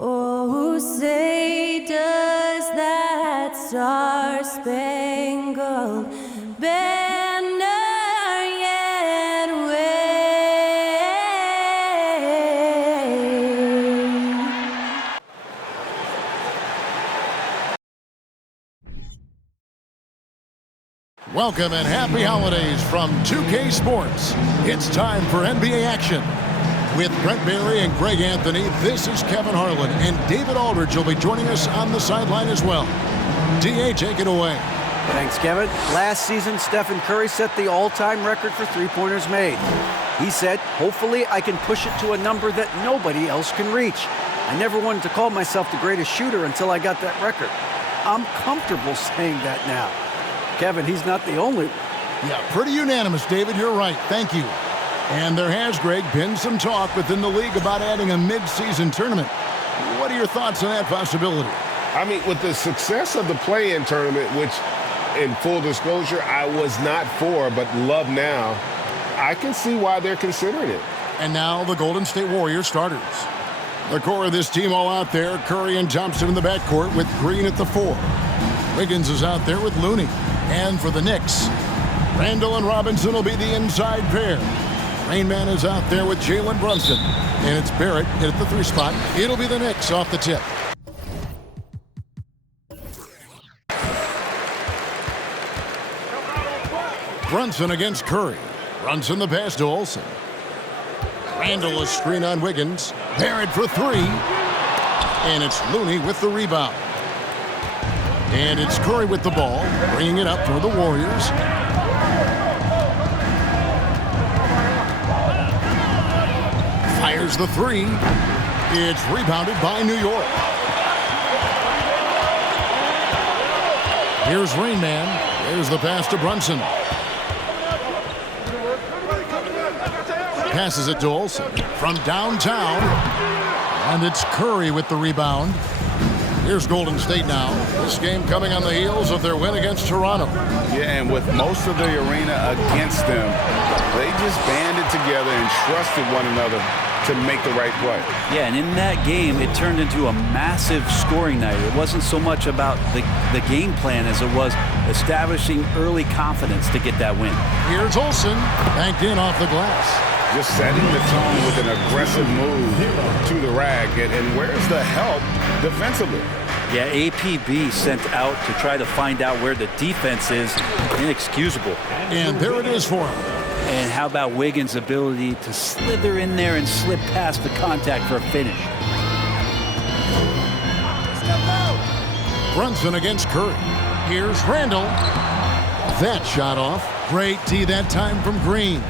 Oh, say does that star-spangled banner yet wave? Welcome and happy holidays from 2K Sports. It's time for NBA action. With Brent Barry and Greg Anthony, this is Kevin Harlan, and David Aldridge will be joining us on the sideline as well. DA, take it away. Thanks, Kevin. Last season, Stephen Curry set the all-time record for three-pointers made. He said, hopefully I can push it to a number that nobody else can reach. I never wanted to call myself the greatest shooter until I got that record. I'm comfortable saying that now. Kevin, he's not the only one. Yeah, pretty unanimous, David. You're right. Thank you. And there has, Greg, been some talk within the league about adding a mid-season tournament. What are your thoughts on that possibility? I mean, with the success of the play-in tournament, which, in full disclosure, I was not for, but love now, I can see why they're considering it. And now the Golden State Warriors starters. The core of this team all out there, Curry and Thompson in the backcourt with Green at the 4. Wiggins is out there with Looney. And for the Knicks, Randall and Robinson will be the inside pair. Rain Man is out there with Jalen Brunson. And it's Barrett at the 3 spot. It'll be the Knicks off the tip. Brunson against Curry. Brunson the pass to Olsen. Randall a screen on Wiggins. Barrett for 3. And it's Looney with the rebound. And it's Curry with the ball, bringing it up for the Warriors. Fires the 3. It's rebounded by New York. Here's Rain Man. There's the pass to Brunson. Passes it to Olsen from downtown. And it's Curry with the rebound. Here's Golden State now. This game coming on the heels of their win against Toronto. Yeah, and with most of the arena against them, they just banded together and trusted one another to make the right play. Yeah, and in that game, it turned into a massive scoring night. It wasn't so much about the game plan as it was establishing early confidence to get that win. Here's Olsen, banked in off the glass. Just setting the tone with an aggressive move to the rack. And where's the help defensively? Yeah, APB sent out to try to find out where the defense is. Inexcusable. And there it is for him. And how about Wiggins' ability to slither in there and slip past the contact for a finish? Brunson against Curry. Here's Randall. That shot off. Great D that time from Green.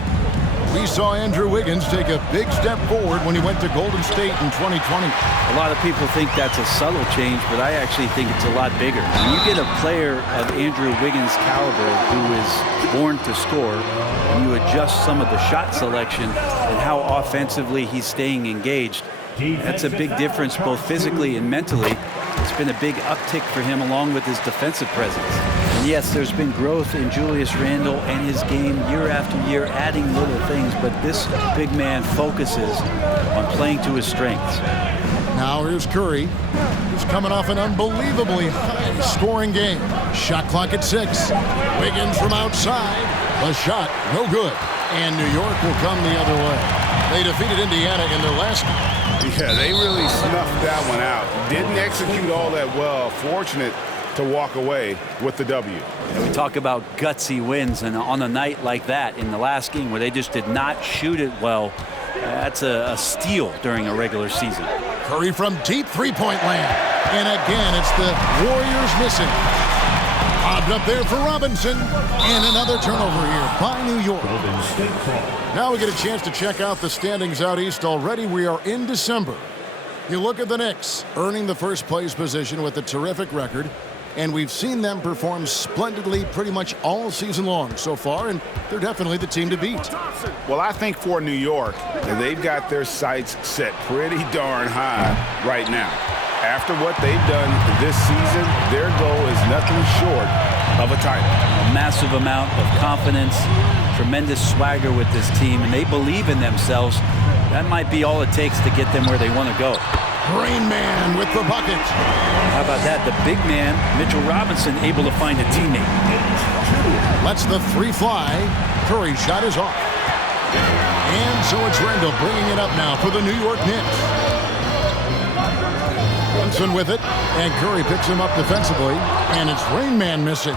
We saw Andrew Wiggins take a big step forward when he went to Golden State in 2020. A lot of people think that's a subtle change, but I actually think it's a lot bigger. When you get a player of Andrew Wiggins' caliber who is born to score, and you adjust some of the shot selection and how offensively he's staying engaged, that's a big difference both physically and mentally. It's been a big uptick for him along with his defensive presence. And yes, there's been growth in Julius Randle and his game year after year, adding little things, but this big man focuses on playing to his strengths. Now here's Curry, who's coming off an unbelievably high-scoring game. Shot clock at 6. Wiggins from outside. The shot, no good. And New York will come the other way. They defeated Indiana in their last game. Yeah, they really snuffed that one out. Didn't execute all that well. Fortunate to walk away with the W. And we talk about gutsy wins, and on a night like that in the last game where they just did not shoot it well, that's a steal during a regular season. Curry from deep three-point land. And again, it's the Warriors missing. Lobbed up there for Robinson. And another turnover here by New York. Now we get a chance to check out the standings out east already. We are in December. You look at the Knicks, earning the first place position with a terrific record. And we've seen them perform splendidly pretty much all season long so far, and they're definitely the team to beat. Well, I think for New York, they've got their sights set pretty darn high right now. After what they've done this season, their goal is nothing short of a title. A massive amount of confidence, tremendous swagger with this team, and they believe in themselves. That might be all it takes to get them where they want to go. Rain Man with the bucket. How about that? The big man, Mitchell Robinson, able to find a teammate. Lets the three fly. Curry's shot is off. And so it's Randall bringing it up now for the New York Knicks. Brunson with it, and Curry picks him up defensively, and it's Rain Man missing.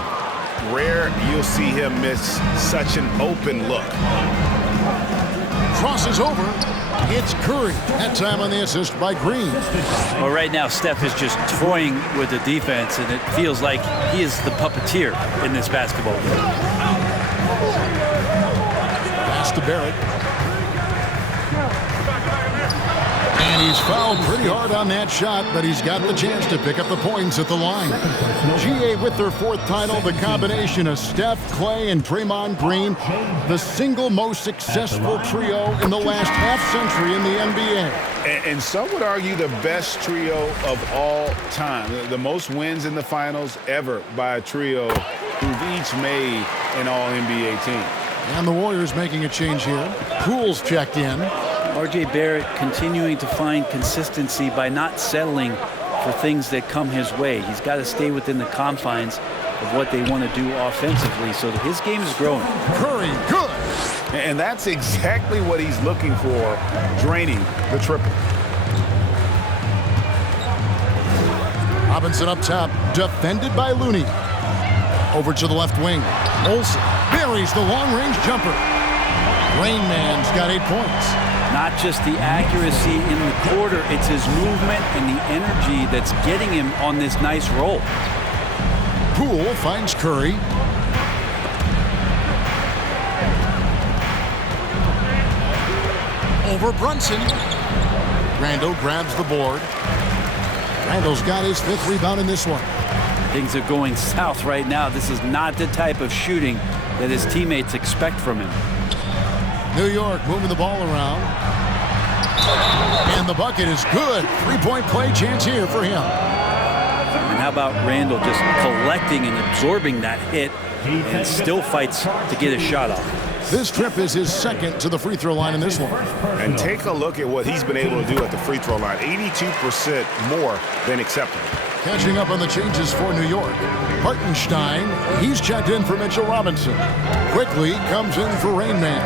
Rare you'll see him miss such an open look. Crosses over. It's Curry. That time on the assist by Green. Well, right now, Steph is just toying with the defense, and it feels like he is the puppeteer in this basketball game. Pass to Barrett. And he's fouled pretty hard on that shot, but he's got the chance to pick up the points at the line. GA with their fourth title, the combination of Steph, Clay, and Draymond Green, the single most successful trio in the last half-century in the NBA. And some would argue the best trio of all time. The most wins in the finals ever by a trio who've each made an All-NBA team. And the Warriors making a change here. Poole's checked in. R.J. Barrett continuing to find consistency by not settling for things that come his way. He's got to stay within the confines of what they want to do offensively, so that his game is growing. Curry, good. And that's exactly what he's looking for, draining the triple. Robinson up top, defended by Looney. Over to the left wing. Olsen buries the long-range jumper. Rain Man's got 8 points. Not just the accuracy in the quarter, it's his movement and the energy that's getting him on this nice roll. Poole finds Curry. Over Brunson. Randall grabs the board. Randall's got his 5th rebound in this one. Things are going south right now. This is not the type of shooting that his teammates expect from him. New York moving the ball around. And the bucket is good. 3-point play chance here for him. And how about Randall just collecting and absorbing that hit and still fights to get a shot off. This trip is his 2nd to the free throw line in this one. And take a look at what he's been able to do at the free throw line. 82% more than acceptable. Catching up on the changes for New York. Hartenstein, he's checked in for Mitchell Robinson. Quickly comes in for Rain Man.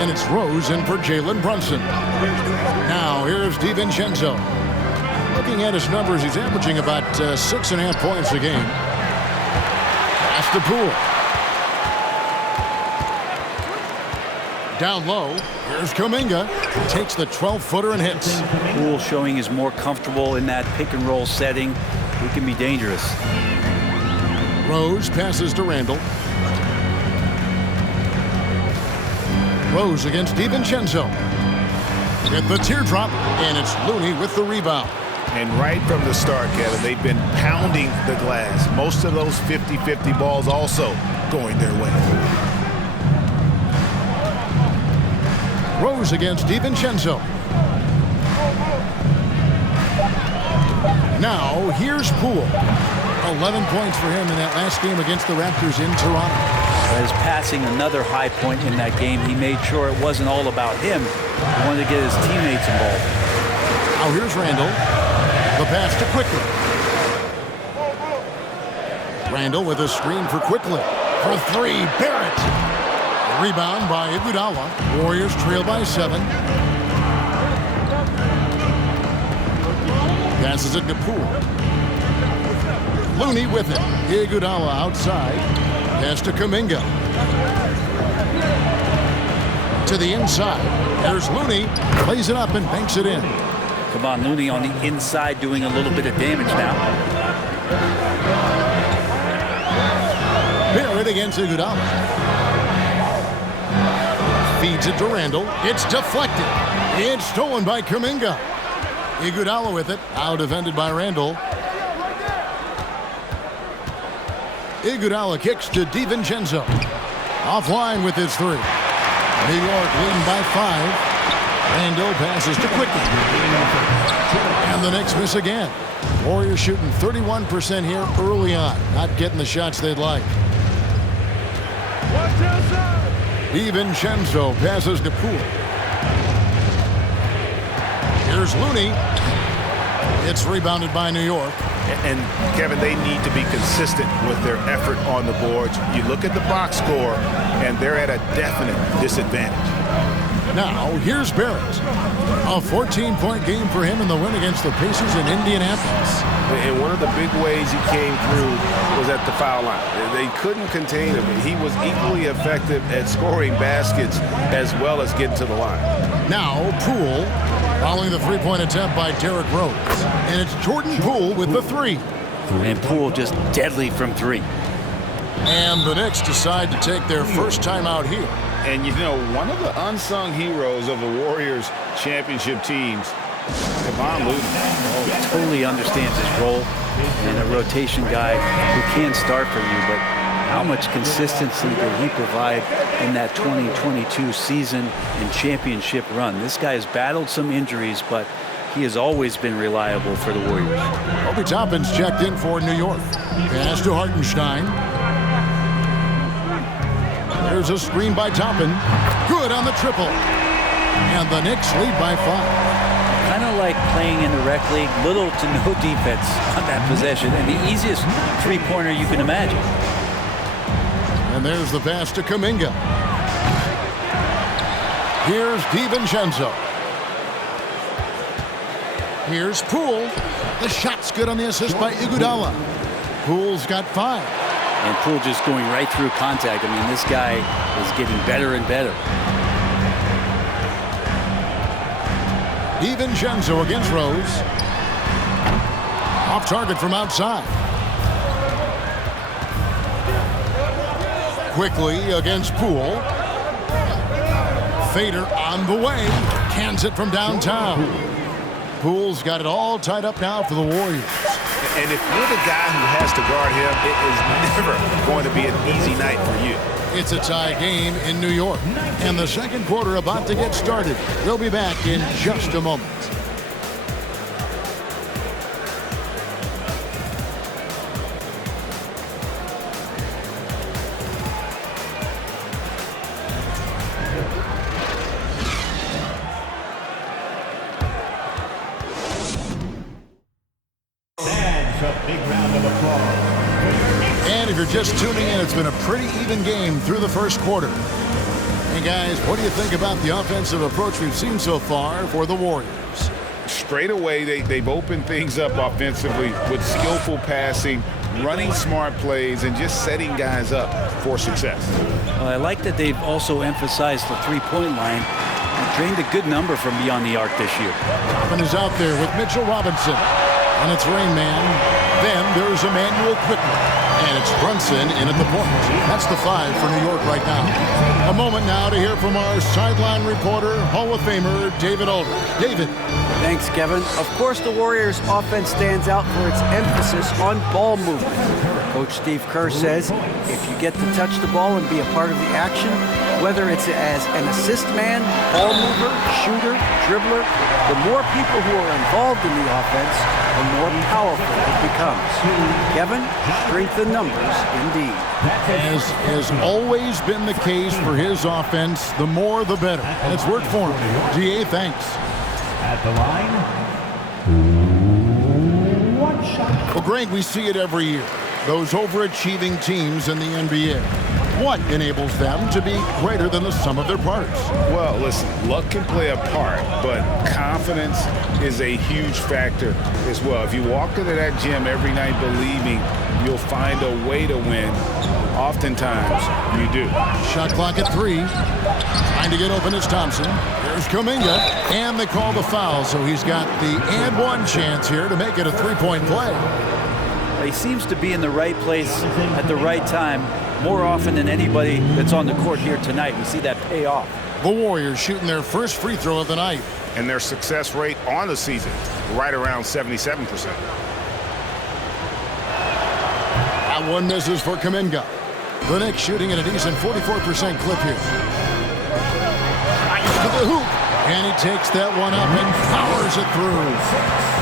And it's Rose in for Jalen Brunson. Now here's DiVincenzo. Looking at his numbers, he's averaging about 6.5 points a game. Pass to Poole. Down low, here's Kuminga. Takes the 12-footer and hits. Poole showing he's more comfortable in that pick-and-roll setting. He can be dangerous. Rose passes to Randall. Rose against DiVincenzo. Get the teardrop, and it's Looney with the rebound. And right from the start, Kevin, they've been pounding the glass. Most of those 50-50 balls also going their way. Rose against DiVincenzo. Now, here's Poole. 11 points for him in that last game against the Raptors in Toronto. As passing another high point in that game, he made sure it wasn't all about him. He wanted to get his teammates involved. Now here's Randall. The pass to Quickly. Randall with a screen for Quickly. For 3, Barrett. Rebound by Iguodala. Warriors trail by 7. Passes it to Poole. Looney with it. Iguodala outside. Pass to Kuminga. To the inside. There's Looney. Plays it up and banks it in. Come on, Looney on the inside doing a little bit of damage now. Barrett against Iguodala. Feeds it to Randall. It's deflected. It's stolen by Kuminga. Iguodala with it. Out defended by Randall. Iguodala kicks to DiVincenzo. Offline with his 3. New York leading by 5. Randall passes to Quickly. And the Knicks miss again. Warriors shooting 31% here early on. Not getting the shots they'd like. DiVincenzo passes to Poole. Here's Looney. It's rebounded by New York. And, Kevin, they need to be consistent with their effort on the boards. You look at the box score, and they're at a definite disadvantage. Now, here's Barrett. A 14-point game for him in the win against the Pacers in Indianapolis. And one of the big ways he came through was at the foul line. They couldn't contain him. He was equally effective at scoring baskets as well as getting to the line. Now, Poole, following the three-point attempt by Derrick Rose. And it's Jordan Poole with the three. And Poole just deadly from three. And the Knicks decide to take their first time out here. And, you know, one of the unsung heroes of the Warriors championship teams, Kevon Looney. Totally understands his role and a rotation guy who can start for you, but how much consistency did he provide in that 2022 season and championship run? This guy has battled some injuries, but he has always been reliable for the Warriors. Obi Toppin's checked in for New York. Pass to Hartenstein. There's a screen by Toppin. Good on the triple. And the Knicks lead by 5. Kind of like playing in the rec league, little to no defense on that possession, and the easiest three-pointer you can imagine. And there's the pass to Kuminga. Here's DiVincenzo. Here's Poole. The shot's good on the assist by Iguodala. Poole's got 5. And Poole just going right through contact. I mean, this guy is getting better and better. DiVincenzo against Rose. Off target from outside. Quickly against Poole. Fader on the way. Cans it from downtown. Poole's got it all tied up now for the Warriors. And if you're the guy who has to guard him, it is never going to be an easy night for you. It's a tie game in New York. And the second quarter about to get started. We'll be back in just a moment. And if you're just tuning in, it's been a pretty even game through the first quarter. Hey guys, what do you think about the offensive approach we've seen so far for the Warriors? Straight away, they've opened things up offensively with skillful passing, running smart plays, and just setting guys up for success. Well, I like that they've also emphasized the three-point line and trained a good number from beyond the arc this year. And is out there with Mitchell Robinson. And it's Rain Man. Then there's Emmanuel Quickly. And it's Brunson in at the point. That's the 5 for New York right now. A moment now to hear from our sideline reporter, Hall of Famer David Aldridge. David. Thanks, Kevin. Of course, the Warriors' offense stands out for its emphasis on ball movement. Coach Steve Kerr says if you get to touch the ball and be a part of the action, whether it's as an assist man, ball mover, shooter, dribbler, the more people who are involved in the offense, the more powerful it becomes. Kevin, strength in numbers, indeed. As has always been the case for his offense, the more the better. And it's worked for him. GA, thanks. At the line, 1 shot. Well, Greg, we see it every year. Those overachieving teams in the NBA. What enables them to be greater than the sum of their parts? Well, listen, luck can play a part, but confidence is a huge factor as well. If you walk into that gym every night believing you'll find a way to win, oftentimes you do. Shot clock at 3. Trying to get open is Thompson. Here's Kuminga. And they call the foul, so he's got the and one chance here to make it a three-point play. He seems to be in the right place at the right time more often than anybody that's on the court here tonight. We see that pay off. The Warriors shooting their first free throw of the night. And their success rate on the season, right around 77%. That one misses for Kuminga. The Knicks shooting at a decent 44% clip here. Drives to the hoop. And he takes that one up and powers it through.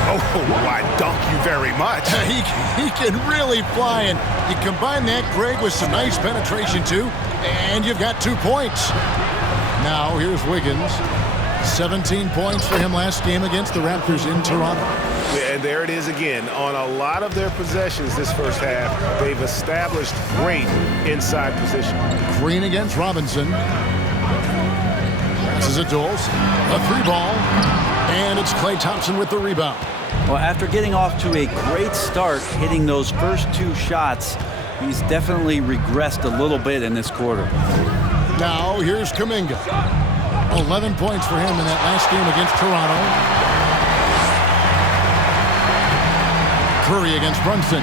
Oh, I dunk you very much. He can really fly, and you combine that, Greg, with some nice penetration, too, and you've got 2 points. Now, here's Wiggins. 17 points for him last game against the Raptors in Toronto. And there it is again. On a lot of their possessions this first half, they've established great inside position. Green against Robinson. Passes it to Olsen. A 3-ball. And it's Klay Thompson with the rebound. Well, after getting off to a great start, hitting those first 2 shots, he's definitely regressed a little bit in this quarter. Now here's Kuminga. 11 points for him in that last game against Toronto. Curry against Brunson.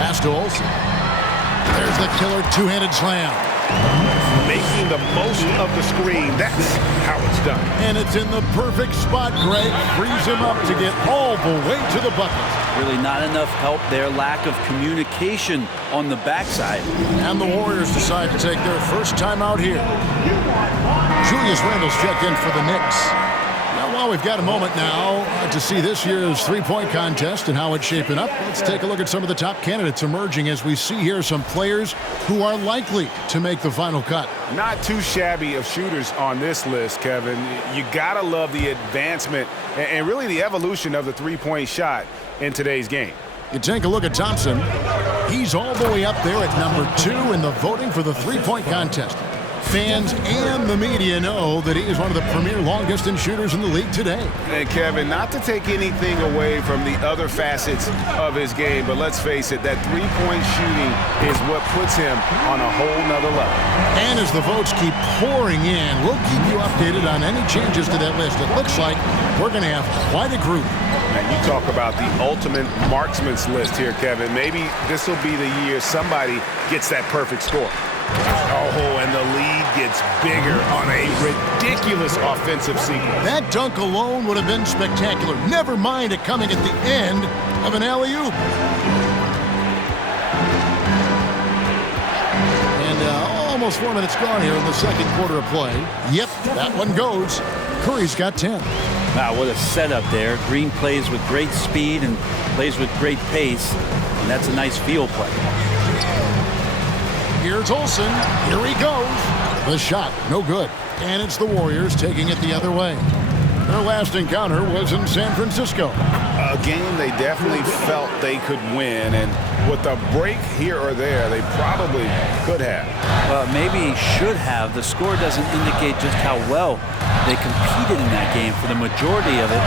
Pass to Olsen. There's the killer two-handed slam. Making the most of the screen. That's how it's done. And it's in the perfect spot. Greg frees him up to get all the way to the bucket. Really not enough help there. Lack of communication on the backside. And the Warriors decide to take their first time out here. Julius Randle's checked in for the Knicks. Now, while we've got a moment now to see this year's three-point contest and how it's shaping up, let's take a look at some of the top candidates emerging as we see here some players who are likely to make the final cut. Not too shabby of shooters on this list, Kevin. You gotta love the advancement and really the evolution of the three-point shot in today's game. You take a look at Thompson. He's all the way up there at number 2 in the voting for the three-point contest. Fans and the media know that he is one of the premier long-distance shooters in the league today. And Kevin, not to take anything away from the other facets of his game, but let's face it, that three-point shooting is what puts him on a whole nother level. And as the votes keep pouring in, we'll keep you updated on any changes to that list. It looks like we're going to have quite a group. And you talk about the ultimate marksman's list here, Kevin. Maybe this will be the year somebody gets that perfect score. Oh, and the lead gets bigger on a ridiculous offensive sequence. That dunk alone would have been spectacular. Never mind it coming at the end of an alley-oop. And almost 4 minutes gone here in the second quarter of play. Yep, that one goes. Curry's got 10. Wow, what a setup there. Green plays with great speed and plays with great pace, and that's a nice field play. Here's Olsen. Here he goes. The shot, no good. And it's the Warriors taking it the other way. Their last encounter was in San Francisco. A game they definitely felt they could win, and with a break here or there, they probably could have. Maybe should have. The score doesn't indicate just how well they competed in that game. For the majority of it,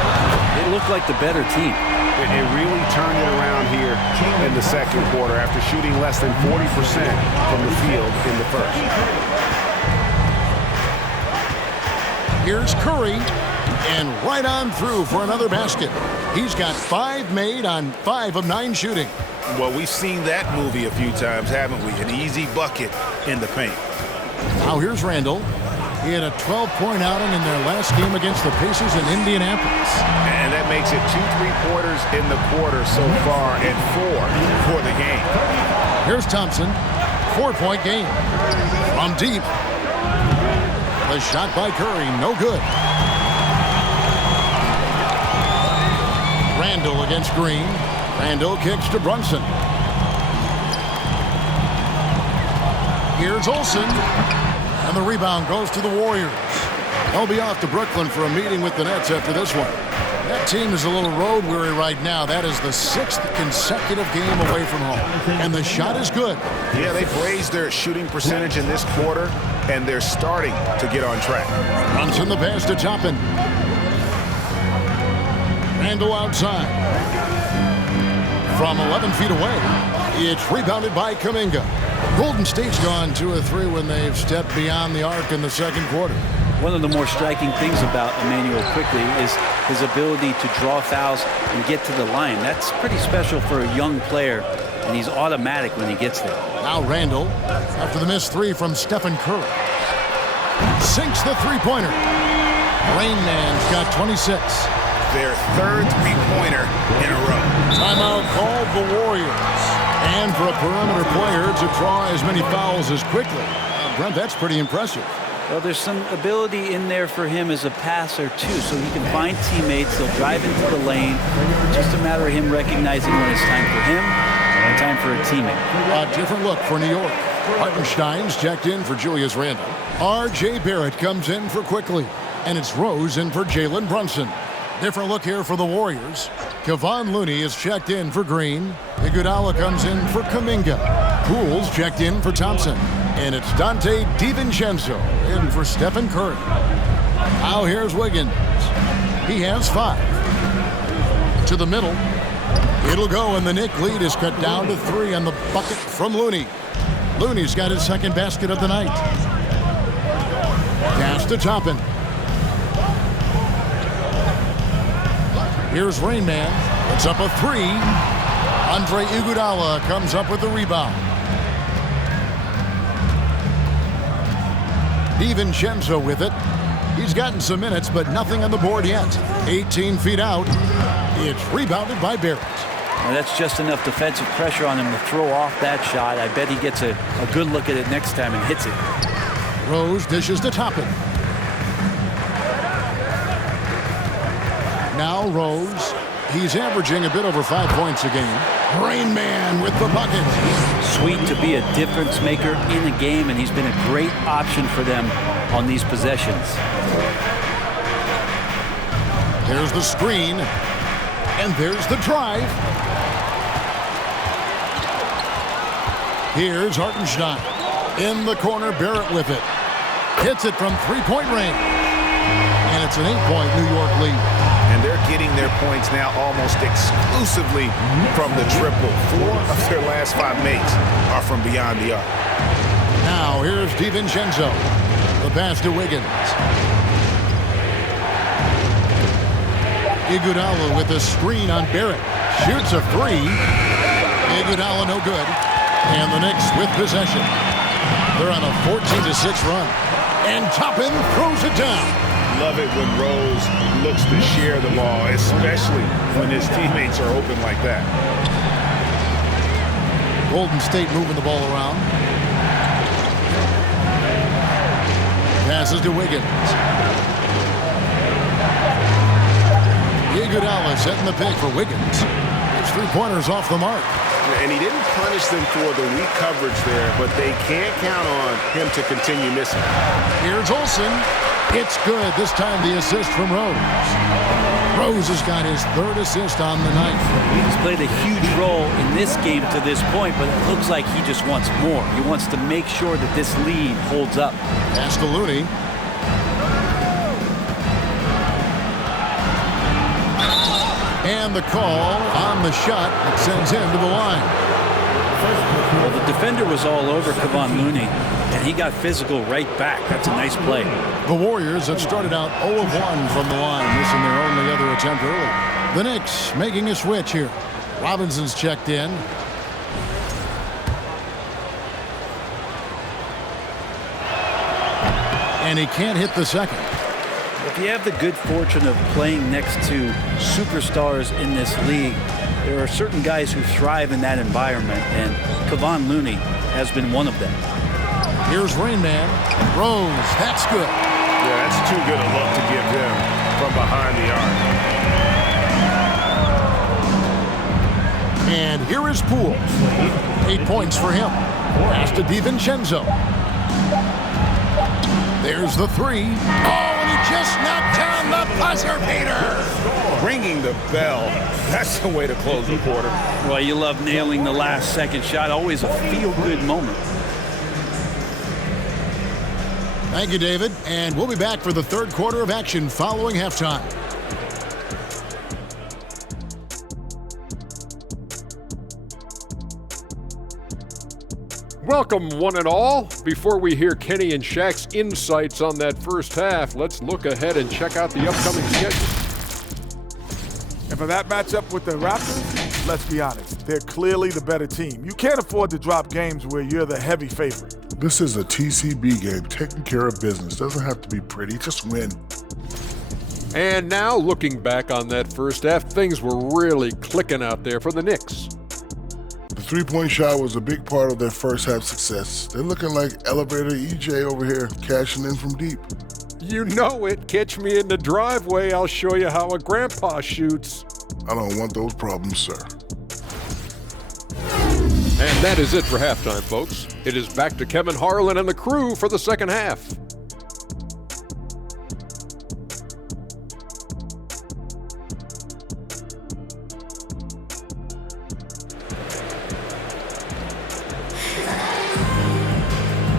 it looked like the better team. It really turned it around here in the second quarter after shooting less than 40% from the field in the first. Here's Curry, and right on through for another basket. He's got 5 made on 5 of 9 shooting. Well, we've seen that movie a few times, haven't we? An easy bucket in the paint. Now here's Randle. He had a 12-point outing in their last game against the Pacers in Indianapolis. And that makes it 2 3-pointers in the quarter so far and 4 for the game. Here's Thompson. 4-point game. From deep. The shot by Curry, no good. Randle against Green. Randle kicks to Brunson. Here's Olsen. And the rebound goes to the Warriors. They'll be off to Brooklyn for a meeting with the Nets after this one. That team is a little road weary right now. That is the 6th consecutive game away from home. And the shot is good. Yeah, they've raised their shooting percentage in this quarter, and they're starting to get on track. Brunson the pass to Toppin. Randle outside. From 11 feet away, it's rebounded by Kuminga. Golden State's gone 2 of 3 when they've stepped beyond the arc in the second quarter. One of the more striking things about Emmanuel Quickley is his ability to draw fouls and get to the line. That's pretty special for a young player, and he's automatic when he gets there. Now Randle, after the missed 3 from Stephen Curry. Sinks the three-pointer. Rain Man's got 26. Their 3rd three-pointer in a row. Timeout called the Warriors. And for a perimeter player to draw as many fouls as Quickley. Brent, that's pretty impressive. Well, there's some ability in there for him as a passer, too, so he can find teammates. He'll drive into the lane. It's just a matter of him recognizing when it's time for him and time for a teammate. A different look for New York. Hartenstein's checked in for Julius Randle. R.J. Barrett comes in for Quickly. And it's Rose in for Jalen Brunson. Different look here for the Warriors. Kevon Looney is checked in for Green. Iguodala comes in for Kuminga. Poole's checked in for Thompson. And it's Dante DiVincenzo in for Stephen Curry. Now here's Wiggins. He has 5. To the middle. It'll go, and the Knicks lead is cut down to 3 on the bucket from Looney. Looney's got his second basket of the night. Pass to Toppin. Here's Rain Man. It's up a 3. Andre Iguodala comes up with the rebound. DiVincenzo with it. He's gotten some minutes, but nothing on the board yet. 18 feet out. It's rebounded by Barrett. Well, that's just enough defensive pressure on him to throw off that shot. I bet he gets a good look at it next time and hits it. Rose dishes to Toppin. Now Rose. He's averaging a bit over 5 points a game. Rain Man with the bucket. Sweet to be a difference maker in the game, and he's been a great option for them on these possessions. There's the screen. And there's the drive. Here's Hartenstein. In the corner, Barrett with it. Hits it from three-point range. And it's an 8-point New York lead. And they're getting their points now almost exclusively from the triple. 4 of their last 5 makes are from beyond the arc. Now here's DiVincenzo. The pass to Wiggins. Iguodala with a screen on Barrett. Shoots a 3. Iguodala no good. And the Knicks with possession. They're on a 14-6 run. And Toppin throws it down. Love it when Rose looks to share the ball, especially when his teammates are open like that. Golden State moving the ball around. Passes to Wiggins. Iguodala setting the pick for Wiggins. His 3-pointers off the mark. And he didn't punish them for the weak coverage there, but they can't count on him to continue missing. Here's Olsen. It's good. This time the assist from Rose. Rose has got his 3rd assist on the night. He's played a huge role in this game to this point, but it looks like he just wants more. He wants to make sure that this lead holds up. Pass to Looney. And the call on the shot that sends him to the line. Well, the defender was all over Kevon Looney, and he got physical right back. That's a nice play. The Warriors have started out 0 of 1 from the line, missing their only other attempt early. The Knicks making a switch here. Robinson's checked in. And he can't hit the second. If you have the good fortune of playing next to superstars in this league, there are certain guys who thrive in that environment, and Kevon Looney has been one of them. Here's Rain Man. Rose, that's good. Yeah, that's too good a look to give him from behind the arc. And here is Poole. 8 points for him. Pass to DiVincenzo. There's the 3. Oh, and he just knocked down the buzzer beater. Ringing the bell. That's the way to close the quarter. Well, you love nailing the last second shot. Always a feel-good moment. Thank you, David. And we'll be back for the 3rd quarter of action following halftime. Welcome, one and all. Before we hear Kenny and Shaq's insights on that first half, let's look ahead and check out the upcoming schedule. And for that matchup with the Raptors, let's be honest, they're clearly the better team. You can't afford to drop games where you're the heavy favorite. This is a TCB game, taking care of business. Doesn't have to be pretty, just win. And now, looking back on that first half, things were really clicking out there for the Knicks. The three-point shot was a big part of their first half success. They're looking like elevator EJ over here, cashing in from deep. You know it. Catch me in the driveway. I'll show you how a grandpa shoots. I don't want those problems, sir. And that is it for halftime, folks. It is back to Kevin Harlan and the crew for the second half.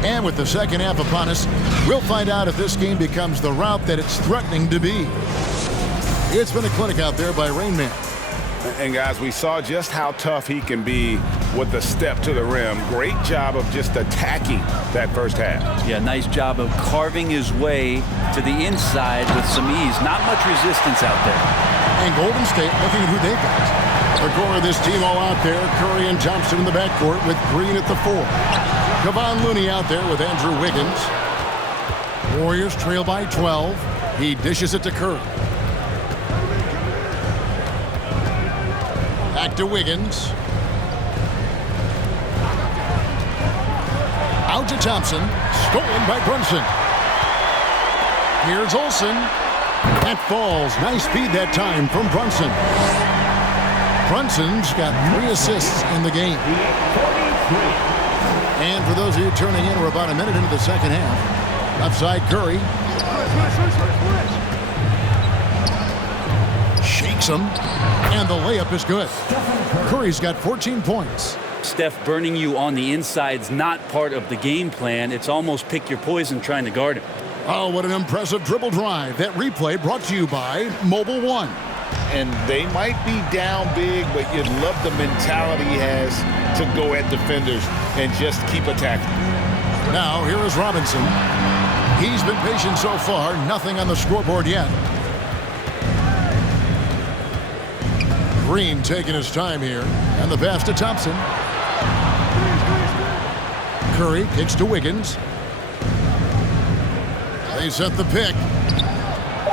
And with the second half upon us, we'll find out if this game becomes the route that it's threatening to be. It's been a clinic out there by Rain Man. And guys, we saw just how tough he can be with the step to the rim. Great job of just attacking that first half. Yeah, nice job of carving his way to the inside with some ease. Not much resistance out there. And Golden State looking at who they've got. The core of this team all out there. Curry and Thompson in the backcourt with Green at the 4. Kevon Looney out there with Andrew Wiggins. Warriors trail by 12. He dishes it to Curry. Back to Wiggins. Out to Thompson. Stolen by Brunson. Here's Olsen. That falls. Nice speed that time from Brunson. Brunson's got 3 assists in the game. And for those of you turning in, we're about a minute into the second half. Upside Curry. Shakes him. And the layup is good. Curry's got 14 points. Steph burning you on the inside's not part of the game plan. It's almost pick your poison trying to guard him. Oh, what an impressive dribble drive. That replay brought to you by Mobile One. And they might be down big, but you'd love the mentality he has to go at defenders and just keep attacking. Now, here is Robinson. He's been patient so far. Nothing on the scoreboard yet. Green taking his time here. And the pass to Thompson. Curry kicks to Wiggins. They set the pick.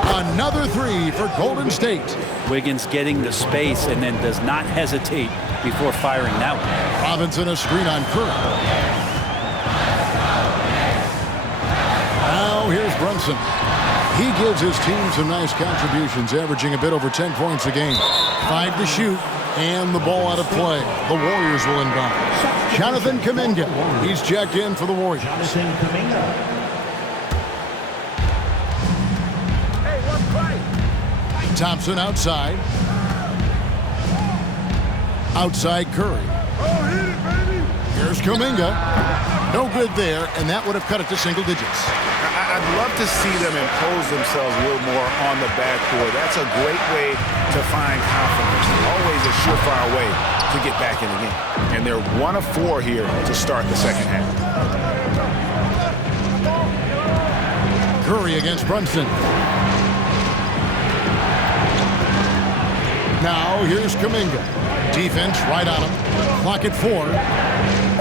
Another 3 for Golden State. Wiggins getting the space and then does not hesitate before firing that one. Robinson a screen on Curry. Now here's Brunson. He gives his team some nice contributions, averaging a bit over 10 points a game. 5 to shoot, and the ball out of play. The Warriors will inbound. Jonathan Kuminga. He's checked in for the Warriors. Jonathan Kuminga. Thompson outside. Outside Curry. Here's Kuminga. No good there, and that would have cut it to single digits. I'd love to see them impose themselves a little more on the backcourt. That's a great way to find confidence. Always a surefire way to get back in the game. And they're 1 of 4 here to start the second half. Curry against Brunson. Now here's Kuminga. Defense right on him. Clock at 4.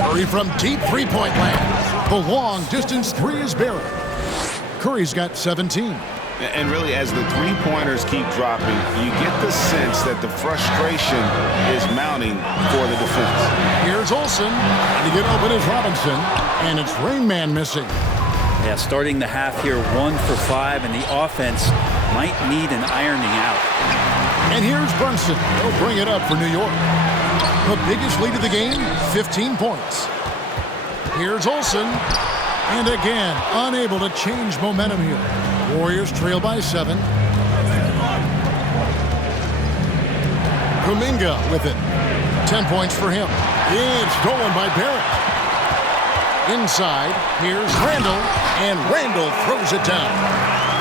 Curry from deep three-point land. The long distance 3 is buried. Curry's got 17. And really, as the three-pointers keep dropping, you get the sense that the frustration is mounting for the defense. Here's Olsen. To get open is Robinson. And it's Rain Man missing. Yeah, starting the half here 1 for 5, and the offense might need an ironing out. And here's Brunson. He'll bring it up for New York. The biggest lead of the game, 15 points. Here's Olsen. And again, unable to change momentum here. Warriors trail by 7. Kuminga with it. 10 points for him. It's stolen by Barrett. Inside, here's Randall. And Randall throws it down.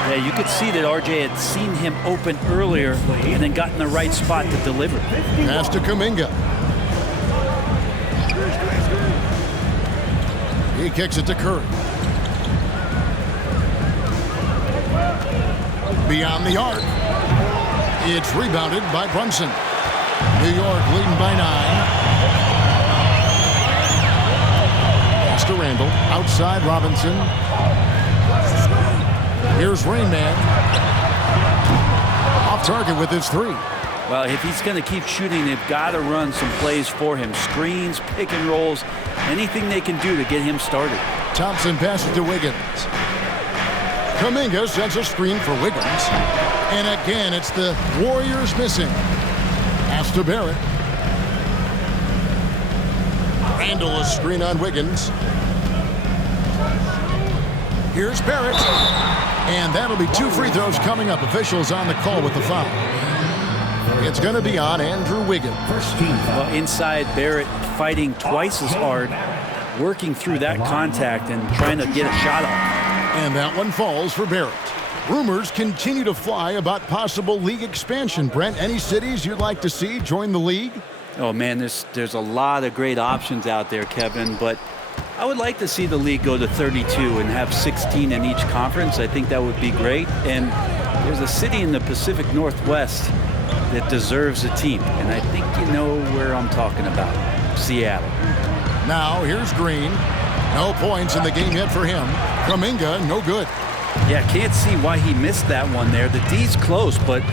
Yeah, you could see that RJ had seen him open earlier and then got in the right spot to deliver. Pass to Kuminga. He kicks it to Curry. Beyond the arc. It's rebounded by Brunson. New York leading by 9. Pass to Randall. Outside Robinson. Here's Rain Man. Off target with his 3. Well, if he's going to keep shooting, they've got to run some plays for him. Screens, pick and rolls, anything they can do to get him started. Thompson passes to Wiggins. Kuminga sends a screen for Wiggins. And again, it's the Warriors missing. Pass to Barrett. Randall a screen on Wiggins. Here's Barrett. And that'll be 2 free throws coming up. Officials on the call with the foul. It's going to be on Andrew Wiggins. Well, inside, Barrett fighting twice as hard, working through that contact and trying to get a shot off. And that one falls for Barrett. Rumors continue to fly about possible league expansion. Brent, any cities you'd like to see join the league? Oh, man, there's a lot of great options out there, Kevin, but I would like to see the league go to 32 and have 16 in each conference. I think that would be great. And there's a city in the Pacific Northwest that deserves a team, and I think you know where I'm talking about. Seattle. Now, here's Green. No points in the game yet for him. Kuminga, no good. Yeah, can't see why he missed that one there. The D's close, but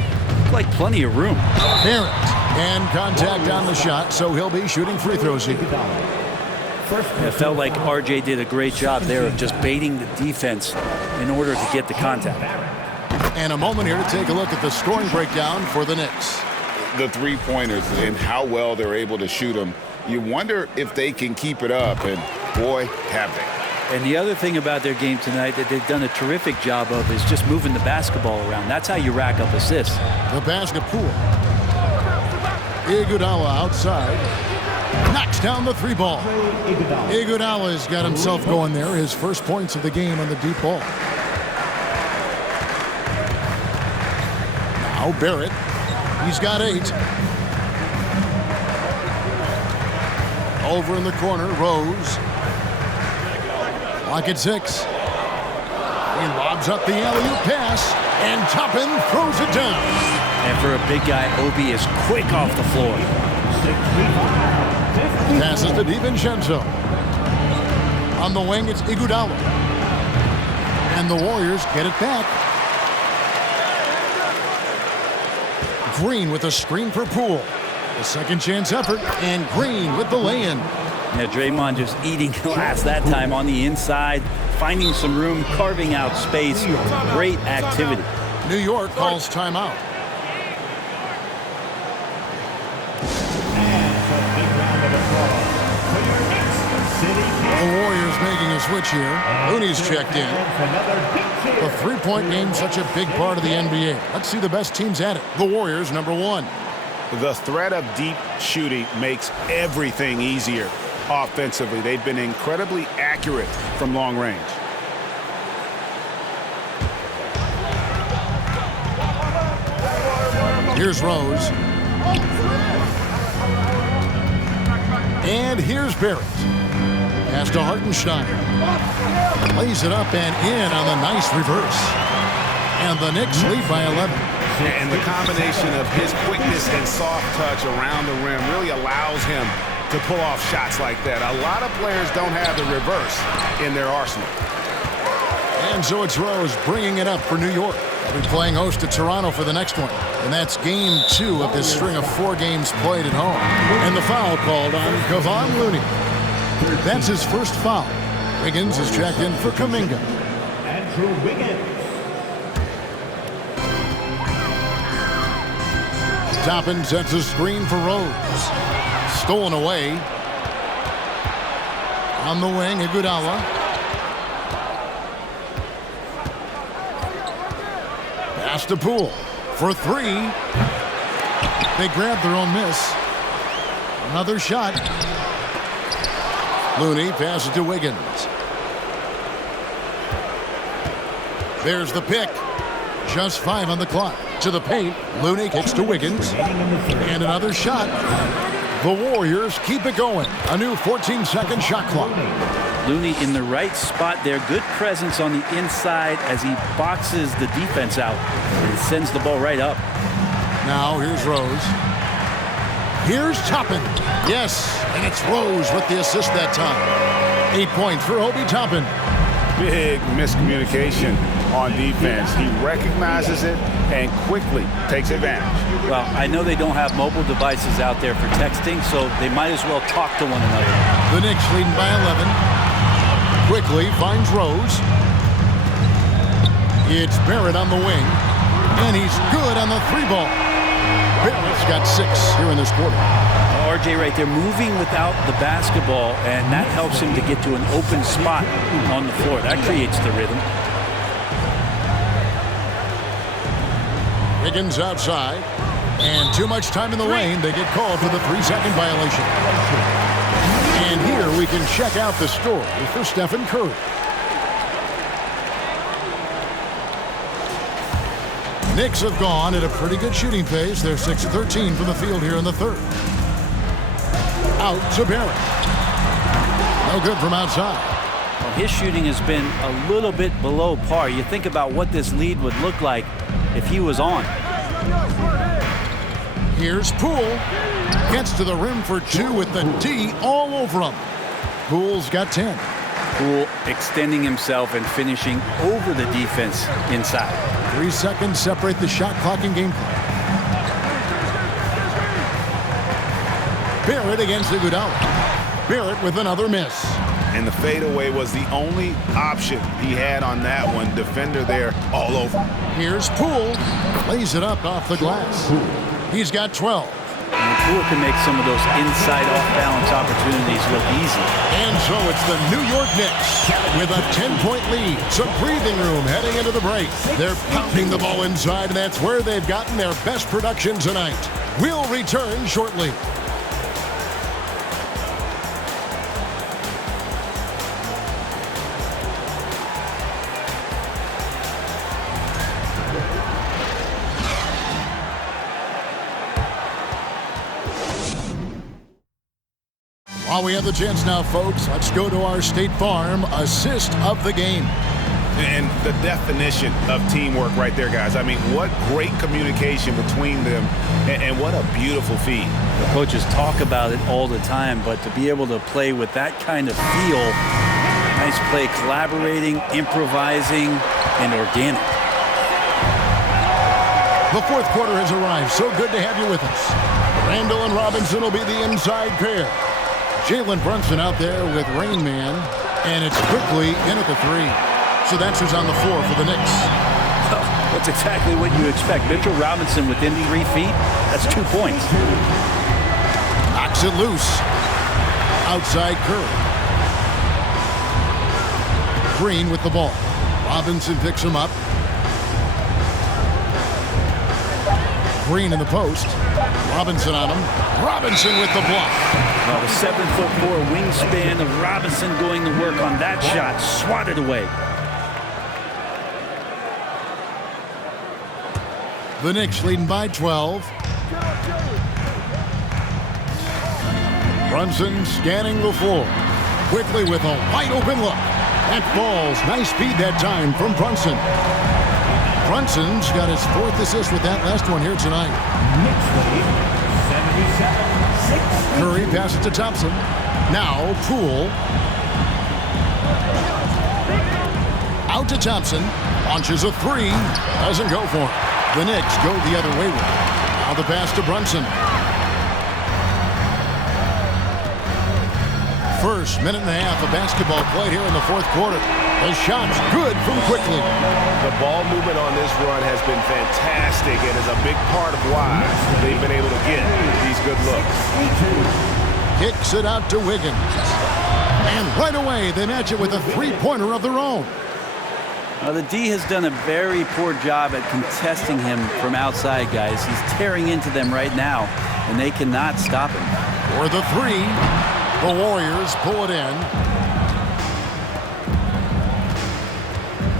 like plenty of room. Barrett, and contact on the shot, so he'll be shooting free throws here. It felt like RJ did a great job there of just baiting the defense in order to get the contact. And a moment here to take a look at the scoring breakdown for the Knicks. The three-pointers and how well they're able to shoot them. You wonder if they can keep it up, and boy, have they. And the other thing about their game tonight that they've done a terrific job of is just moving the basketball around. That's how you rack up assists. The basket pool. Iguodala outside. Knocks down the 3 ball. Iguodala's got himself going there. His first points of the game on the deep ball. Now Barrett. He's got 8. Over in the corner, Rose. Lock at 6. He lobs up the alley-oop pass, and Toppin throws it down. And for a big guy, Obi is quick off the floor. Passes to DiVincenzo. On the wing, it's Iguodala. And the Warriors get it back. Green with a screen for Poole. A second chance effort, and Green with the lay-in. Yeah, Draymond just eating glass that time on the inside, finding some room, carving out space. Great activity. New York calls timeout. The Warriors making a switch here. Looney's checked in. The three-point game, such a big part of the NBA. Let's see the best teams at it. The Warriors, number 1. The threat of deep shooting makes everything easier offensively. They've been incredibly accurate from long range. Here's Rose. And here's Barrett. Pass to Hartenstein. Lays it up and in on the nice reverse. And the Knicks lead by 11. And the combination of his quickness and soft touch around the rim really allows him to pull off shots like that. A lot of players don't have the reverse in their arsenal. And so it's Rose bringing it up for New York. They'll be playing host to Toronto for the next one. And that's game 2 of this string of 4 games played at home. And the foul called on Kevon Looney. That's his first foul. Wiggins is checked in for Kuminga. Andrew Wiggins. Toppin sets a screen for Rose. Stolen away. On the wing, Iguodala. Pass to Poole for 3. They grab their own miss. Another shot. Looney passes to Wiggins. There's the pick. Just 5 on the clock. To the paint. Looney kicks to Wiggins. And another shot. The Warriors keep it going. A new 14-second shot clock. Looney in the right spot there. Good presence on the inside as he boxes the defense out and sends the ball right up. Now here's Rose. Here's Toppin. Yes, and it's Rose with the assist that time. 8 points for Obi Toppin. Big miscommunication on defense. He recognizes it and quickly takes advantage. Well, I know they don't have mobile devices out there for texting, so they might as well talk to one another. The Knicks leading by 11. Quickly finds Rose. It's Barrett on the wing. And he's good on the 3 ball. Barrett's got 6 here in this quarter. RJ right there, moving without the basketball, and that helps him to get to an open spot on the floor. That creates the rhythm. Wiggins outside, and too much time in the lane. They get called for the 3-second violation. And here we can check out the story for Stephen Curry. Knicks have gone at a pretty good shooting pace. They're 6 of 13 from the field here in the third. Out to Barrett. No good from outside. Well, his shooting has been a little bit below par. You think about what this lead would look like if he was on. Here's Poole. Gets to the rim for 2 with the D all over him. Poole's got 10. Poole extending himself and finishing over the defense inside. 3 seconds separate the shot clock and game clock. Barrett against Iguodala. Barrett with another miss. And the fadeaway was the only option he had on that one. Defender there all over. Here's Poole. Lays it up off the glass. He's got 12. And Poole can make some of those inside off-balance opportunities look easy. And so it's the New York Knicks with a 10-point lead. Some breathing room heading into the break. They're pounding the ball inside, and that's where they've gotten their best production tonight. We'll return shortly. While we have the chance now, folks, let's go to our State Farm assist of the game. And the definition of teamwork right there, guys. I mean, what great communication between them, and what a beautiful feed. The coaches talk about it all the time, but to be able to play with that kind of feel, nice play, collaborating, improvising, and organic. The fourth quarter has arrived. So good to have you with us. Randall and Robinson will be the inside pair. Jalen Brunson out there with Rain Man, and it's quickly in at the 3. So that's who's on the floor for the Knicks. Oh, that's exactly what you expect. Mitchell Robinson within 3 feet, that's 2 points. Knocks it loose. Outside Curry. Green with the ball. Robinson picks him up. Green in the post. Robinson on him. Robinson with the block. Well, the 7'4" wingspan of Robinson going to work on that shot. Swatted away. The Knicks leading by 12. Brunson scanning the floor. Quickly with a wide open look. That falls. Nice speed that time from Brunson. Brunson's got his 4th assist with that last one here tonight. Knicks lead 77-6. Curry passes to Thompson. Now Poole. Out to Thompson. Launches a 3. Doesn't go for it. The Knicks go the other way with it. Now the pass to Brunson. First minute and a half of basketball played here in the fourth quarter. The shot's good from quickly. The ball movement on this run has been fantastic and is a big part of why they've been able to get these good looks. Kicks it out to Wiggins. And right away, they match it with a 3-pointer of their own. Well, the D has done a very poor job at contesting him from outside, guys. He's tearing into them right now, and they cannot stop him. For the 3, the Warriors pull it in.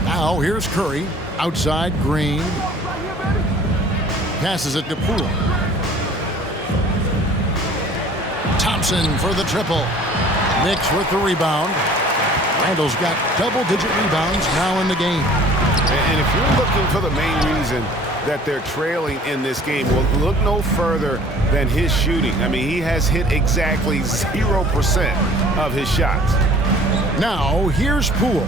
Now here's Curry. Outside, Green. Passes it to Poole. Thompson for the triple. Knicks with the rebound. Randall's got double-digit rebounds now in the game. And if you're looking for the main reason that they're trailing in this game, well, look no further than his shooting. I mean, he has hit exactly 0% of his shots. Now, here's Poole.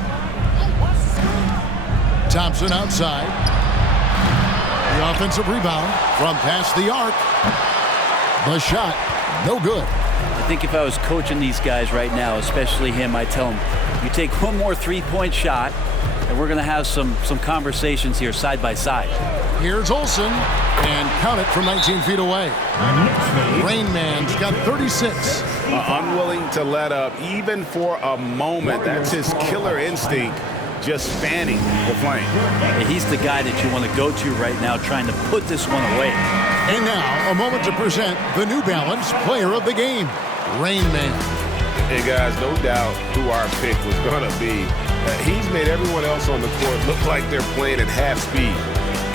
Thompson outside. The offensive rebound from past the arc. The shot, no good. I think if I was coaching these guys right now, especially him, I'd tell him, you take one more 3-point shot, and we're going to have some conversations here side by side. Here's Olsen, and count it from 19 feet away. Rain Man's got 36. Unwilling to let up, even for a moment. That's his killer instinct, just fanning the flame. He's the guy that you want to go to right now, trying to put this one away. And now, a moment to present the New Balance Player of the Game, Rain Man. Hey, guys, no doubt who our pick was going to be. He's made everyone else on the court look like they're playing at half speed.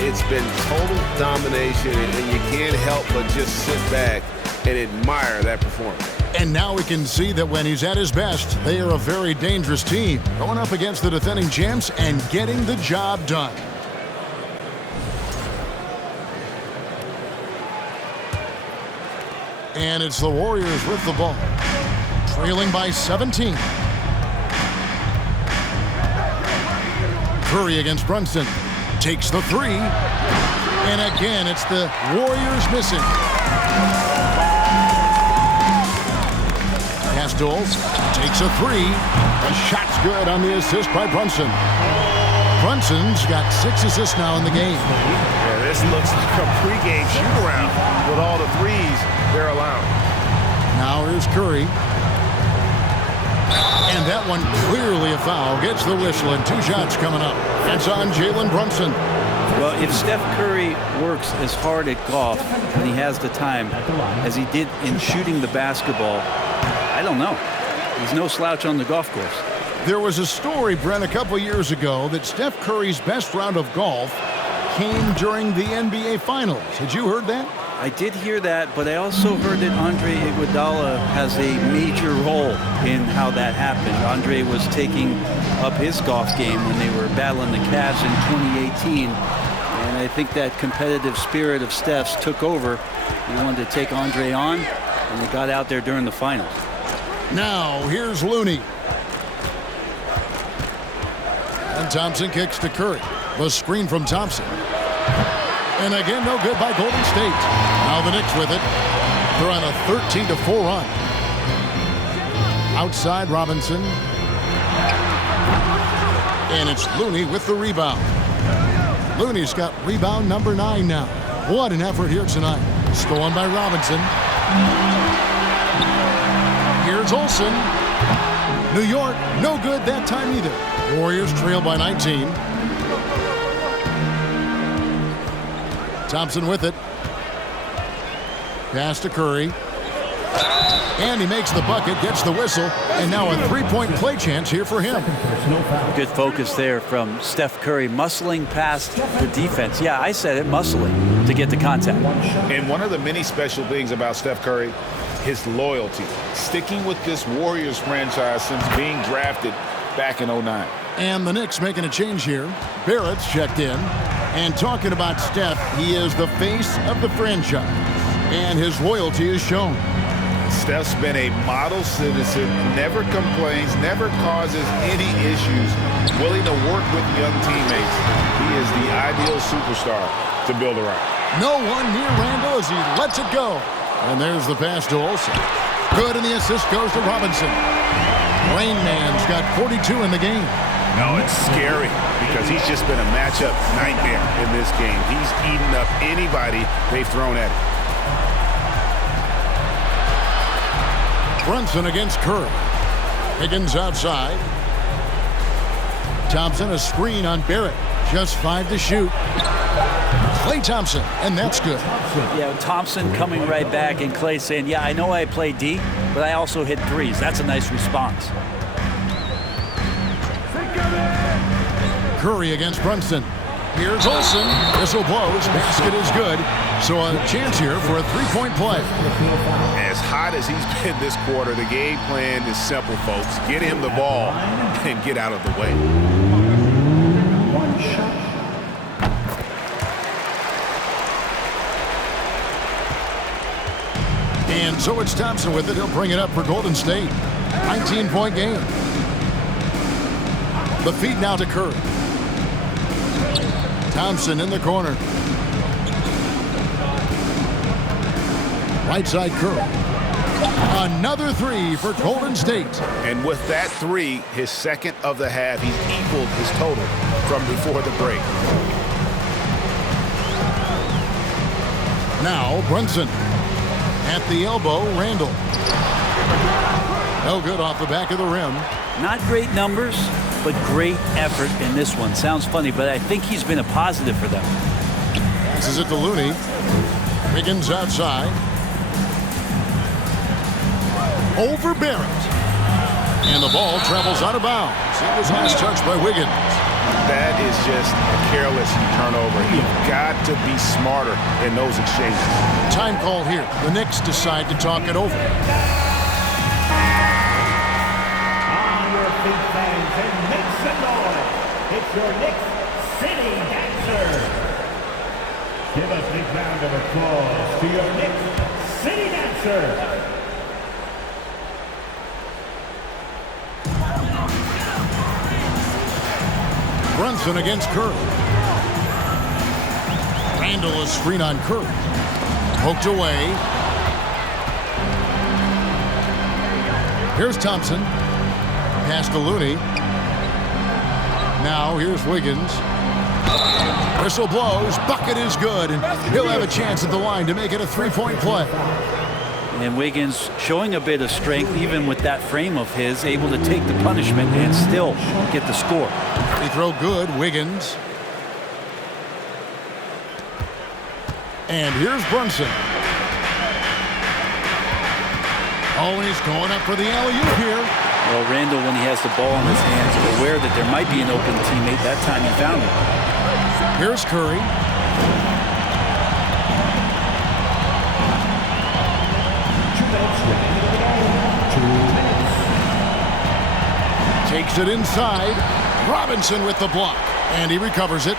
It's been total domination, and you can't help but just sit back and admire that performance. And now we can see that when he's at his best, they are a very dangerous team, going up against the defending champs and getting the job done. And it's the Warriors with the ball, trailing by 17. Curry against Brunson. Takes the three. And again, it's the Warriors missing. Pass to Olsen. Takes a three. The shot's good on the assist by Brunson. Brunson's got 6 assists now in the game. Yeah, this looks like a pregame shoot-around with all the threes they're allowing. Now here's Curry. And that one clearly a foul. Gets the whistle, and 2 shots coming up. That's on Jalen Brunson. Well, if Steph Curry works as hard at golf when he has the time as he did in shooting the basketball, I don't know. He's no slouch on the golf course. There was a story, Brent, a couple years ago that Steph Curry's best round of golf came during the NBA Finals. Had you heard that? I did hear that, but I also heard that Andre Iguodala has a major role in how that happened. Andre was taking up his golf game when they were battling the Cavs in 2018, and I think that competitive spirit of Steph's took over. He wanted to take Andre on, and they got out there during the finals. Now, here's Looney. And Thompson kicks to Curry. The screen from Thompson. And again, no good by Golden State. Now the Knicks with it. They're on a 13-4 run. Outside Robinson. And it's Looney with the rebound. Looney's got rebound number 9 now. What an effort here tonight. Stolen by Robinson. Here's Olsen. New York, no good that time either. Warriors trail by 19. Thompson with it. Pass to Curry. And he makes the bucket, gets the whistle, and now a 3-point play chance here for him. Good focus there from Steph Curry, muscling past the defense. Yeah, I said it, muscling to get the contact. And one of the many special things about Steph Curry, his loyalty. Sticking with this Warriors franchise since being drafted back in 2009. And the Knicks making a change here. Barrett's checked in. And talking about Steph, he is the face of the franchise. And his loyalty is shown. Steph's been a model citizen, never complains, never causes any issues, willing to work with young teammates. He is the ideal superstar to build around. No one near Randall as he lets it go. And there's the pass to Olsen. Good, and the assist goes to Robinson. Rain Man's got 42 in the game. No, it's scary because he's just been a matchup nightmare in this game. He's eaten up anybody they've thrown at him. Brunson against Curry. Higgins outside. Thompson, a screen on Barrett. Just 5 to shoot. Klay Thompson, and that's good. Yeah, Thompson coming right back, and Klay saying, yeah, I know I play D, but I also hit threes. That's a nice response. Curry against Brunson. Here's Olsen. Whistle blows. Basket is good. So a chance here for a 3-point play. As hot as he's been this quarter, the game plan is simple, folks. Get him the ball and get out of the way. And so it's Thompson with it. He'll bring it up for Golden State. 19-point game. The feed now to Curry. Thompson in the corner. Right side Curry. Another 3 for Golden State. And with that 3, his second of the half, he's equaled his total from before the break. Now Brunson. At the elbow, Randall. No good off the back of the rim. Not great numbers, but great effort in this one. Sounds funny, but I think he's been a positive for them. Passes it to Looney. Wiggins outside. Over Barrett. And the ball travels out of bounds. It was last touched by Wiggins. That is just a careless turnover. You've got to be smarter in those exchanges. Time call here. The Knicks decide to talk it over. On your feet, fans, and make some noise. It's your Knicks City Dancer. Give a big round of applause to your Knicks City Dancer. Brunson against Curry. Randall is screen on Curry. Poked away. Here's Thompson. Pass to Looney. Now here's Wiggins. Whistle blows. Bucket is good. And he'll have a chance at the line to make it a three-point play. And Wiggins showing a bit of strength, even with that frame of his, able to take the punishment and still get the score. Free throw good, Wiggins. And here's Brunson. Oh, he's going up for the alley-oop here. Well, Randall, when he has the ball in his hands, aware that there might be an open teammate, that time he found it. Here's Curry. Takes it inside. Robinson with the block. And he recovers it.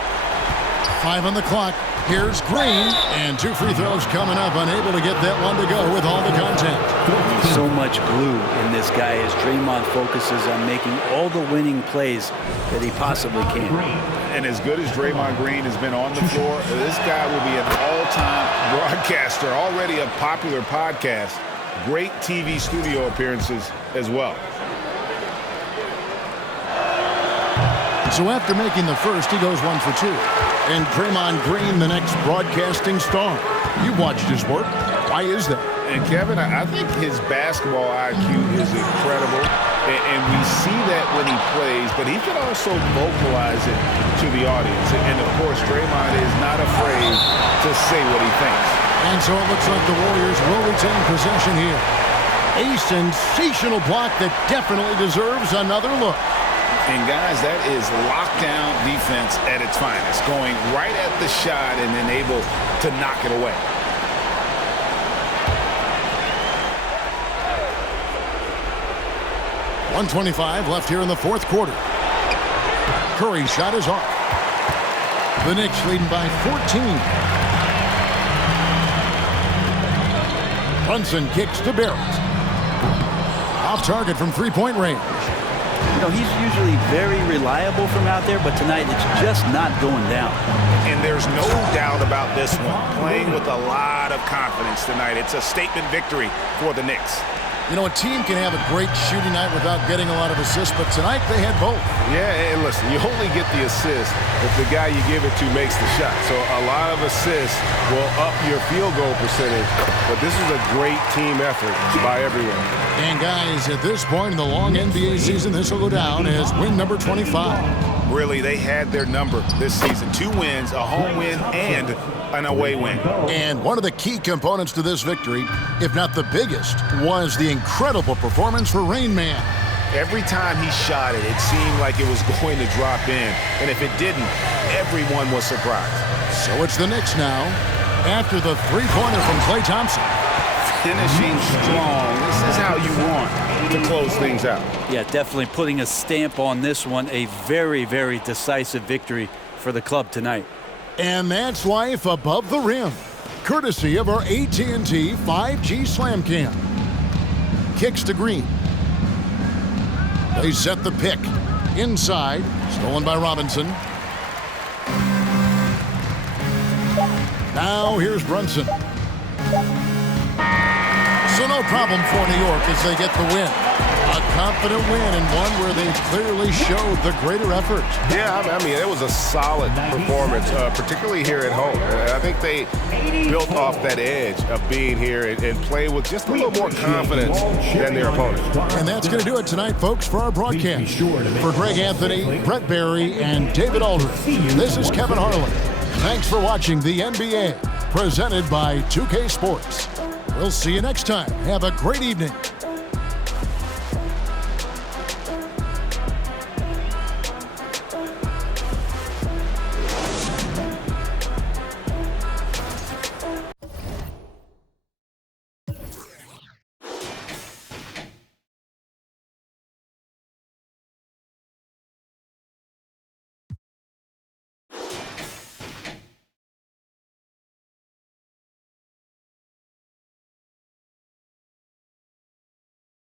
5 on the clock. Here's Green. And 2 free throws coming up. Unable to get that one to go with all the contact. So much glue in this guy as Draymond focuses on making all the winning plays that he possibly can. And as good as Draymond Green has been on the floor, this guy will be an all-time broadcaster, already a popular podcast. Great TV studio appearances as well. So after making the first, he goes 1 for 2. And Draymond Green, the next broadcasting star. You've watched his work. Why is that? And Kevin, I think his basketball IQ is incredible. And we see that when he plays, but he can also vocalize it to the audience. And of course, Draymond is not afraid to say what he thinks. And so it looks like the Warriors will retain possession here. A sensational block that definitely deserves another look. And guys, that is lockdown defense at its finest, going right at the shot and then able to knock it away. .125 left here in the fourth quarter. Curry's shot is off. The Knicks leading by 14. Brunson kicks to Barrett. Off target from three-point range. You know, he's usually very reliable from out there, but tonight it's just not going down. And there's no doubt about this one. Playing with a lot of confidence tonight. It's a statement victory for the Knicks. You know, a team can have a great shooting night without getting a lot of assists, but tonight they had both. Yeah, and listen, you only get the assist if the guy you give it to makes the shot. So a lot of assists will up your field goal percentage, but this is a great team effort by everyone. And guys, at this point in the long NBA season, this will go down as win number 25. Really, they had their number this season. 2 wins, a home win, and an away win. And one of the key components to this victory, if not the biggest, was the incredible performance for Rain Man. Every time he shot it, it seemed like it was going to drop in. And if it didn't, everyone was surprised. So it's the Knicks now, after the three-pointer from Klay Thompson. Finishing strong. This is how you want to close things out. Yeah, definitely putting a stamp on this one. A very, very decisive victory for the club tonight. And that's life above the rim, courtesy of our AT&T 5G Slam Cam. Kicks to Green. They set the pick. Inside, stolen by Robinson. Now here's Brunson. So no problem for New York as they get the win. A confident win and one where they clearly showed the greater effort. Yeah, I mean, it was a solid performance, particularly here at home. I think they built off that edge of being here and play with just a little more confidence than their opponents. And that's going to do it tonight, folks, for our broadcast. For Greg Anthony, Brett Barry, and David Aldridge, this is Kevin Harlan. Thanks for watching the NBA, presented by 2K Sports. We'll see you next time. Have a great evening.